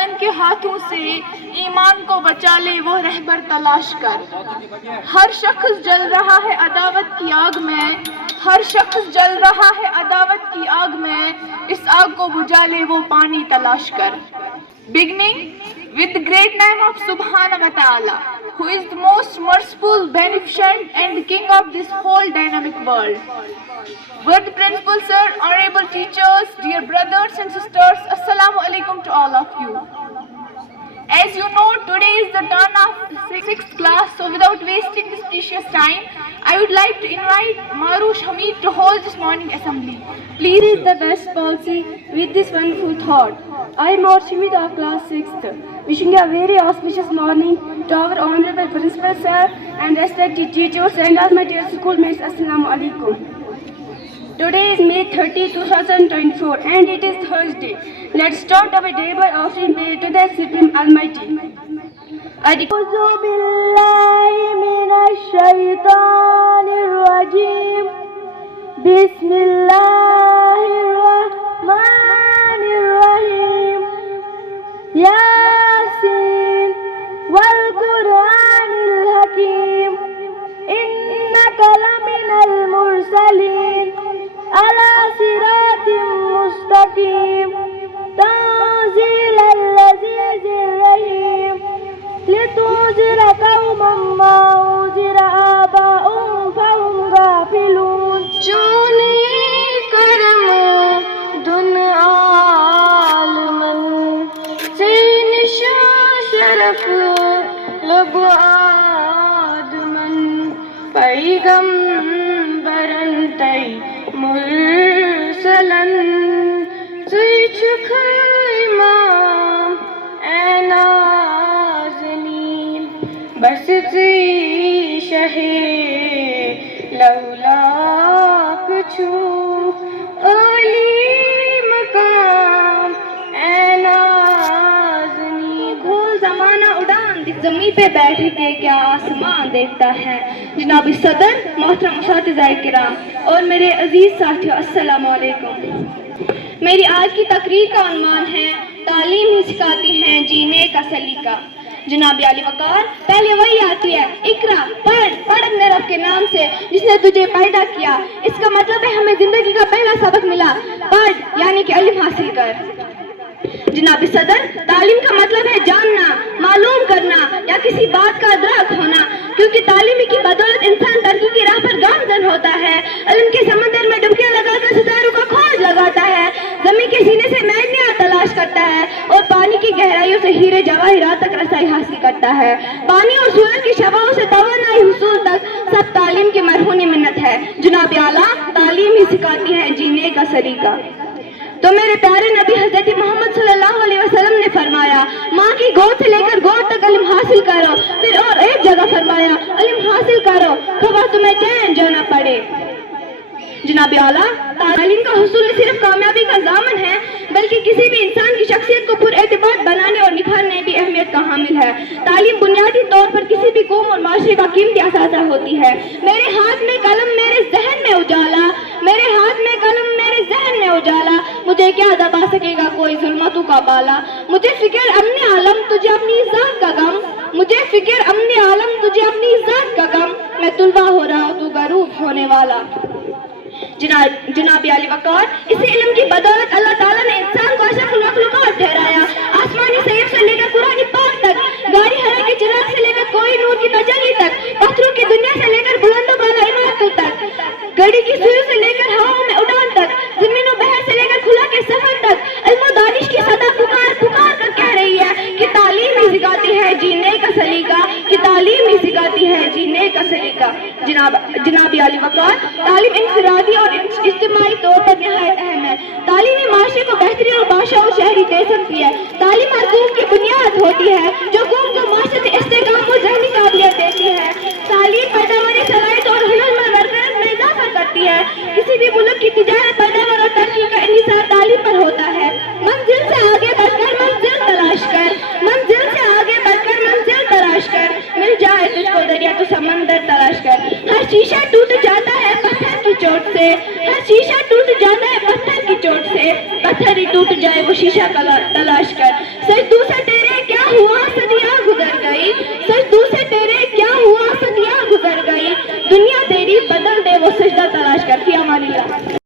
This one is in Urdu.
دشمن کے ہاتھوں سے ایمان کو بچا لے وہ رہبر تلاش کر. ہر شخص جل رہا ہے عداوت کی آگ میں، ہر شخص جل رہا ہے عداوت کی آگ میں، اس آگ کو بجھا لے وہ پانی تلاش کر. Beginning with the great name of Subhanahu wa Ta'ala, who is the most merciful, beneficent and king of this whole dynamic world. Worthy principal sir, honorable teachers, dear brothers and sisters, Assalamu alaikum to all of you. As you know, today is the turn of 6th class, so without wasting this precious time, I would like to invite Marush Hamid to hold this morning assembly. Please is the best policy with this wonderful thought. I am Marush Hamid of class 6th, wishing a very auspicious morning to our honorable principal sir and respected teachers and all my dear schoolmates. Assalamu alaikum. Today is May 30, 2024 and it is Thursday. Let's start our day by offering prayer to the Supreme Almighty. A'udhu billahi minash shaitanir rajim. Bismillahir rahmanir rahim. Yasin wal Qur'anil hakim. Innaka laminal mursalin. على صراط مستقيم تنزيل العزيز الرحيم لتنذر قوما ما أنذر آباؤهم فهم غافلون. چونی کرم دن عالمن سے نشان شرف لب آدمن پیغمبرن تی مرسلن سیچک امام اے نازنین بس تی شہ لولا کچھو علی مقام اے نازنین. گول زمانہ اڑان دی زمین پہ بیٹھ کے کیا آسمان دیکھتا ہے. جناب صدر، محترم اساتذہ کرام اور میرے عزیز ساتھیوں، السلام علیکم. میری آج کی تقریر کا عنوان ہے تعلیم ہی سکھاتی ہے جینے کا سلیقہ. جناب علی وقار، پہلے وہی آتی ہے اقرا، پڑھ اپنے رب کے نام سے جس نے تجھے پیدا کیا. اس کا مطلب ہے ہمیں زندگی کا پہلا سبق ملا، پڑھ یعنی کہ علم حاصل کر. جناب صدر، تعلیم کا مطلب ہے جاننا، معلوم کرنا یا کسی بات کا ادراک ہونا، کیونکہ تعلیم کی بدولت انسان ترقی کی راہ پر گامزن ہوتا ہے. علم کے سمندر میں ڈبکیاں لگا کر ستاروں کا کھوج لگاتا ہے، زمین کے سینے سے معدنیات تلاش کرتا ہے اور پانی کی گہرائیوں سے ہیرے جواہرات تک رسائی حاصل کرتا ہے. پانی اور سورج کی شعاعوں سے توانائی حصول تک سب تعلیم کی مرہونی منت ہے. جناب اعلیٰ، تعلیم ہی سکھاتی ہے جینے کا سلیقہ. تو میرے پیارے نبی حضرت محمد صلی اللہ علیہ وسلم نے فرمایا ماں کی گود سے لے کر گود تک علم حاصل کرو. پھر اور ایک جگہ فرمایا علم حاصل کرو خواہ تمہیں چین جو نہ پڑے. جناب اعلیٰ، تعلیم کا حصول صرف کامیابی کا ضامن ہے بلکہ کسی بھی انسان کی شخصیت کو پر اعتماد بنانے اور نکھارنے بھی اہمیت کا حامل ہے. تعلیم بنیادی طور پر کسی بھی قوم اور معاشرے کا قیمتی اثاثہ ہوتی ہے. میرے ہاتھ میں قلم میرے ذہن میں اجالا، میرے ہاتھ میں قلم میرے ذہن میں اجالا، مجھے کیا دبا سکے گا کوئی ظلمتوں کا بالا. مجھے فکر امن عالم تجھے اپنی ذات کا غم، مجھے فکر امن عالم تجھے اپنی ذات کا غم، میں طلبہ ہو رہا تو غروب ہونے والا. جناب علی وقار، اسی علم کی بدولت اللہ تعالیٰ نے انسان کو اشرف المخلوقات ٹھہرایا. آسمانی سیف سے لے کر قرآن پاک تک، گاڑی ہوا کے چراغ سے لے کر کوئی نور کی تجلی تک، پتھروں کی دنیا سے لے کر بلند و بالا عمارتوں تک، گھڑی کی سوئیوں سے لے کر ہواؤں میں اڑان تک، زمین و بحر سے لے کر کھلا کے سفر تک، علم و دانش کی صدا پکار پکار کر کہہ رہی ہے کہ تعلیم ہی سکھاتی ہے جینے کا سلیقہ، کہ تعلیم ہی سکھاتی ہے جینے کا سلیقہ. جناب علی وقار، تعلیم انفرادی اور اجتماعی طور پر نہایت اہم ہے. تعلیمی معاشرے کو بہتری اور بادشاہ اور شہری دے سکتی ہے. تعلیم ہر قوم کی بنیاد ہوتی ہے جو قوم کو معاشرے سے استحکام اور ذہنی قابلیت دیتی ہے. تعلیم پیداواری صلاحیت اور ہنر برقرار میں اضافہ کرتی ہے. کسی بھی ملک کی تجارت، پیداوار اور ترقی کا انحصار تعلیم پر ہوتا ہے. منزل سے آگے بڑھ کر منزل تلاش کر، منزل سے آگے بڑھ کر منزل تلاش کر، مل جائے تجھ کو دریا تو سمندر تلاش کر. ہر شیشہ ٹوٹ جاتا ہے پتھر کی چوٹ سے، ہر شیشہ ٹوٹ جاتا ہے پتھر کی چوٹ سے، پتھر ہی ٹوٹ جائے وہ شیشہ تلاش کر. سجدوں سے بدل دے وہ سجدہ تلاش کر